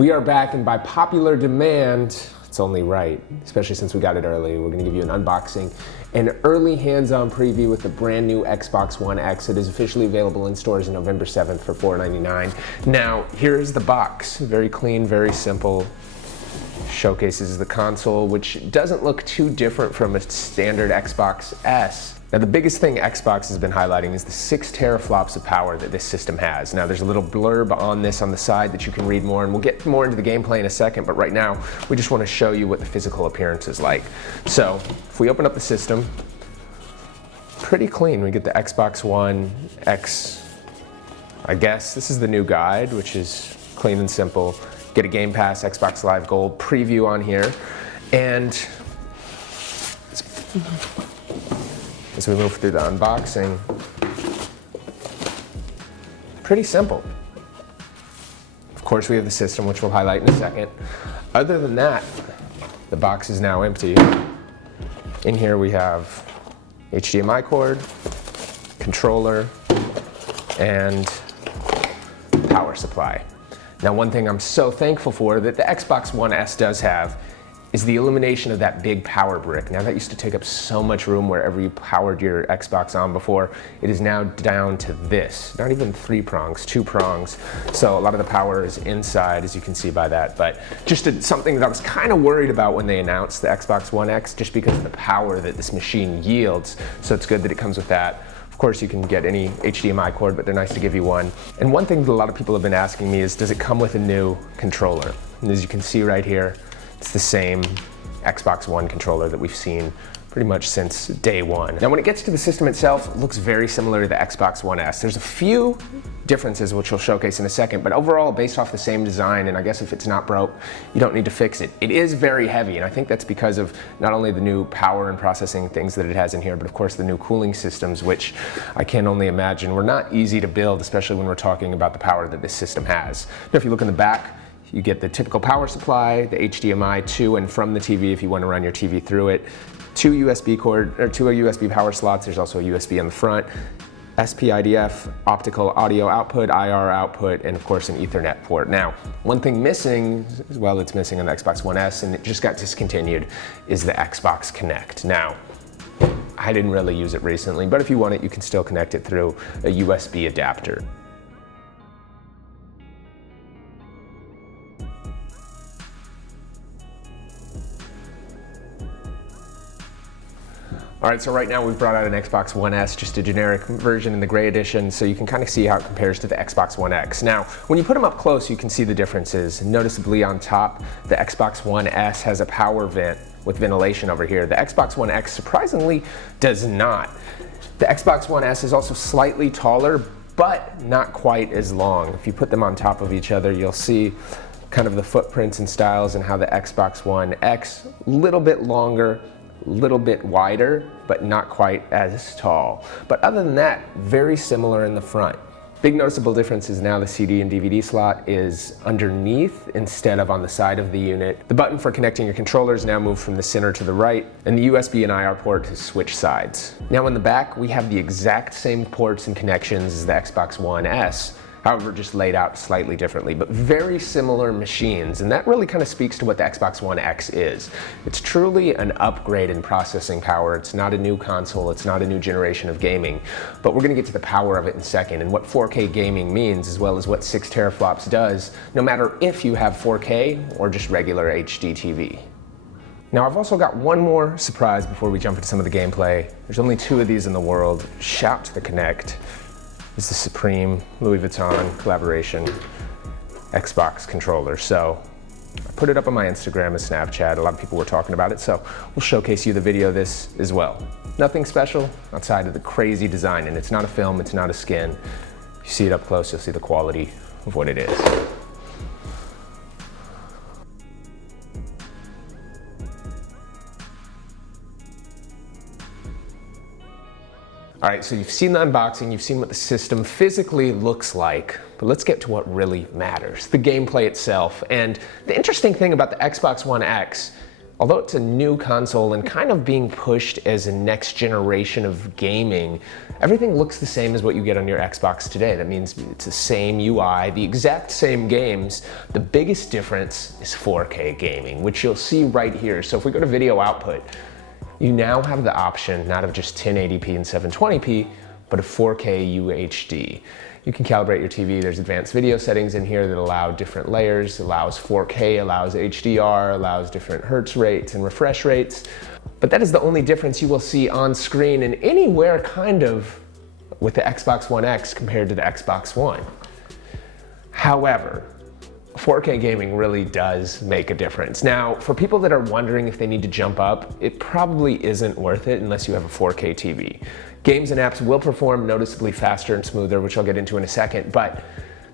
We are back, and by popular demand, it's only right, especially since we got it early. We're gonna give you an unboxing, an early hands-on preview with the brand new Xbox One X. It is officially available in stores on November 7th for $4.99. Now, here's the box. Very clean, very simple. Showcases the console, which doesn't look too different from a standard Xbox S. Now, the biggest thing Xbox has been highlighting is the 6 teraflops of power that this system has. Now, there's a little blurb on this on the side that you can read more, and we'll get more into the gameplay in a second, but right now, we just want to show you what the physical appearance is like. So, if we open up the system, pretty clean. We get the Xbox One X, I guess. This is the new guide, which is clean and simple. Get a Game Pass, Xbox Live Gold preview on here, and as we move through the unboxing, pretty simple. Of course, we have the system, which we'll highlight in a second. Other than that, the box is now empty. In here we have HDMI cord, controller, and power supply. Now, one thing I'm so thankful for that the Xbox One S does have is the elimination of that big power brick. Now, that used to take up so much room wherever you powered your Xbox on before. It is now down to this, not even 3 prongs, 2 prongs. So a lot of the power is inside, as you can see by that. But just something that I was kind of worried about when they announced the Xbox One X, just because of the power that this machine yields. So it's good that it comes with that. Of course, you can get any HDMI cord, but they're nice to give you one. And one thing that a lot of people have been asking me is, does it come with a new controller? And as you can see right here, it's the same Xbox One controller that we've seen pretty much since day one. Now, when it gets to the system itself, it looks very similar to the Xbox One S. There's a few differences which we'll showcase in a second, but overall, based off the same design, and I guess if it's not broke, you don't need to fix it. It is very heavy, and I think that's because of not only the new power and processing things that it has in here, but of course the new cooling systems, which I can only imagine were not easy to build, especially when we're talking about the power that this system has. Now, if you look in the back, you get the typical power supply, the HDMI to and from the TV if you want to run your TV through it, 2 USB power slots. There's also a USB on the front, SPIDF, optical audio output, IR output, and of course an Ethernet port. Now, one thing missing, well, it's missing on the Xbox One S, and it just got discontinued, is the Xbox Connect. Now, I didn't really use it recently, but if you want it, you can still connect it through a USB adapter. All right, so right now we've brought out an Xbox One S, just a generic version in the gray edition, so you can kind of see how it compares to the Xbox One X. Now, when you put them up close, you can see the differences. Noticeably on top, the Xbox One S has a power vent with ventilation over here. The Xbox One X, surprisingly, does not. The Xbox One S is also slightly taller, but not quite as long. If you put them on top of each other, you'll see kind of the footprints and styles and how the Xbox One X, a little bit longer, little bit wider, but not quite as tall. But other than that, very similar in the front. Big noticeable difference is now the CD and DVD slot is underneath instead of on the side of the unit. The button for connecting your controllers now moved from the center to the right, and the USB and IR port to switch sides. Now in the back, we have the exact same ports and connections as the Xbox One S, however, just laid out slightly differently, but very similar machines, and that really kind of speaks to what the Xbox One X is. It's truly an upgrade in processing power. It's not a new console, it's not a new generation of gaming, but we're gonna get to the power of it in a second, and what 4K gaming means, as well as what 6 teraflops does, no matter if you have 4K or just regular HD TV. Now, I've also got one more surprise before we jump into some of the gameplay. There's only 2 of these in the world. Shout to the Kinect. Is the Supreme Louis Vuitton collaboration Xbox controller. So I put it up on my Instagram and Snapchat. A lot of people were talking about it, so we'll showcase you the video of this as well. Nothing special outside of the crazy design, and it's not a film, it's not a skin. If you see it up close, you'll see the quality of what it is. All right, so you've seen the unboxing, you've seen what the system physically looks like, but let's get to what really matters, the gameplay itself. And the interesting thing about the Xbox One X, although it's a new console and kind of being pushed as a next generation of gaming, everything looks the same as what you get on your Xbox today. That means it's the same UI, the exact same games. The biggest difference is 4K gaming, which you'll see right here. So if we go to video output, you now have the option not of just 1080p and 720p, but of 4K UHD. You can calibrate your TV. There's advanced video settings in here that allow different layers, allows 4K, allows HDR, allows different hertz rates and refresh rates. But that is the only difference you will see on screen and anywhere kind of with the Xbox One X compared to the Xbox One. However, 4K gaming really does make a difference. Now, for people that are wondering if they need to jump up, it probably isn't worth it unless you have a 4K TV. Games and apps will perform noticeably faster and smoother, which I'll get into in a second, but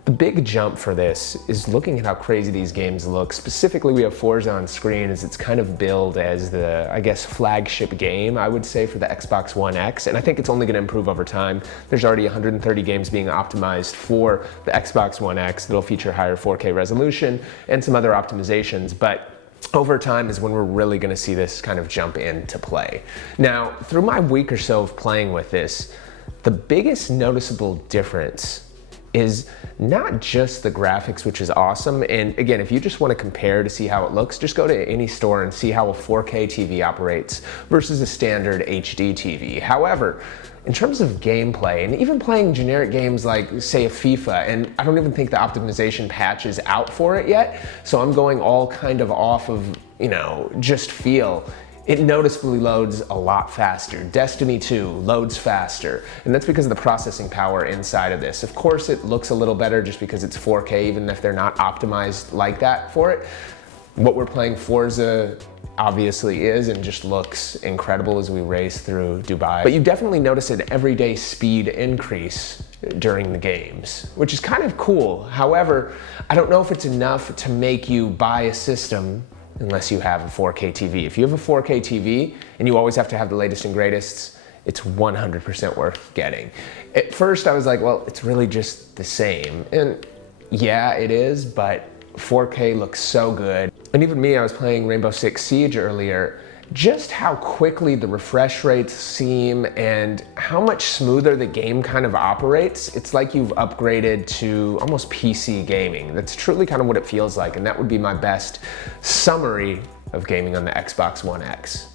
the big jump for this is looking at how crazy these games look. Specifically, we have Forza on screen as it's kind of billed as the, I guess, flagship game, I would say, for the Xbox One X, and I think it's only gonna improve over time. There's already 130 games being optimized for the Xbox One X that'll feature higher 4K resolution and some other optimizations, but over time is when we're really gonna see this kind of jump into play. Now, through my week or so of playing with this, the biggest noticeable difference is not just the graphics, which is awesome. And again, if you just want to compare to see how it looks, just go to any store and see how a 4K TV operates versus a standard HD TV. However, in terms of gameplay, and even playing generic games like, say, a FIFA, and I don't even think the optimization patch is out for it yet, so I'm going all kind of off of, just feel. It noticeably loads a lot faster. Destiny 2 loads faster, and that's because of the processing power inside of this. Of course, it looks a little better just because it's 4K, even if they're not optimized like that for it. What we're playing Forza obviously is, and just looks incredible as we race through Dubai. But you definitely notice an everyday speed increase during the games, which is kind of cool. However, I don't know if it's enough to make you buy a system unless you have a 4K TV. If you have a 4K TV and you always have to have the latest and greatest, it's 100% worth getting. At first I was like, well, it's really just the same. And yeah, it is, but 4K looks so good. And even me, I was playing Rainbow Six Siege earlier, just how quickly the refresh rates seem and how much smoother the game kind of operates. It's like you've upgraded to almost PC gaming. That's truly kind of what it feels like, and that would be my best summary of gaming on the Xbox One X.